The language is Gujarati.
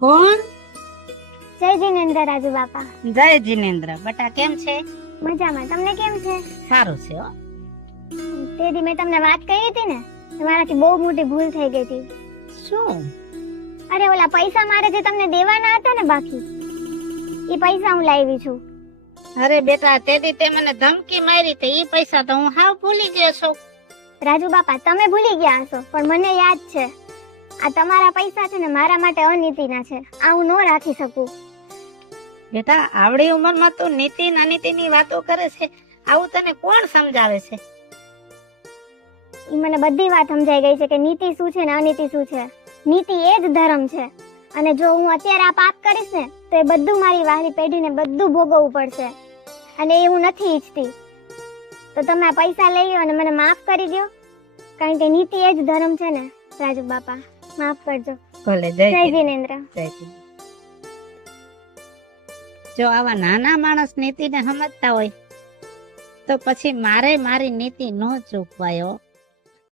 કોણ? જય જિનેન્દ્ર રાજુ બાપા. જય જિનેન્દ્ર. બટા કેમ છે? મજામાં. તમને કેમ છે? સારું છે હો. તે દી મેં તમને વાત કરી હતી ને, મારાથી બહુ મોટી ભૂલ થઈ ગઈ હતી. શું? અરે ઓલા પૈસા મારે જે તમને દેવાના હતા ને બાકી, એ પૈસા હું લાવી છું. અરે બેટા, તેથી તે મને ધમકી મારી તે ઈ પૈસા તો હું હાવ ભૂલી ગયો છું. રાજુ બાપા, તમે ભૂલી ગયા હશો, પણ મને યાદ છે. આ તમારા પૈસા છે ને મારા માટે અનીતિના છે. આ હું ન રાખી શકું. બેટા, આવડી ઉંમરમાં તું નીતિ અનીતિની વાતો કરે છે? આવું તને કોણ સમજાવે છે? ઈ મને બધી વાત સમજાઈ ગઈ છે કે નીતિ શું છે ને અનીતિ શું છે. નીતિ એ જ ધર્મ છે, અને જો હું અત્યારે આ પાપ કરીશ ને તો એ બધું મારી વાહલી પેઢીને બધું ભોગવવું પડશે, અને એ હું નથી ઈચ્છતી. તો તમે આ પૈસા લઈ લો અને મને માફ કરી દો, કારણ કે નીતિ એ જ ધર્મ છે ને. રાજુ બાપા, માફ કરજો. ભલે. જય જિનેન્દ્ર. જય જિનેન્દ્ર. જો આવા નાના માણસ નીતિને સમજતા હોય તો પછી મારે મારી નીતિ ન ચૂકવાયો.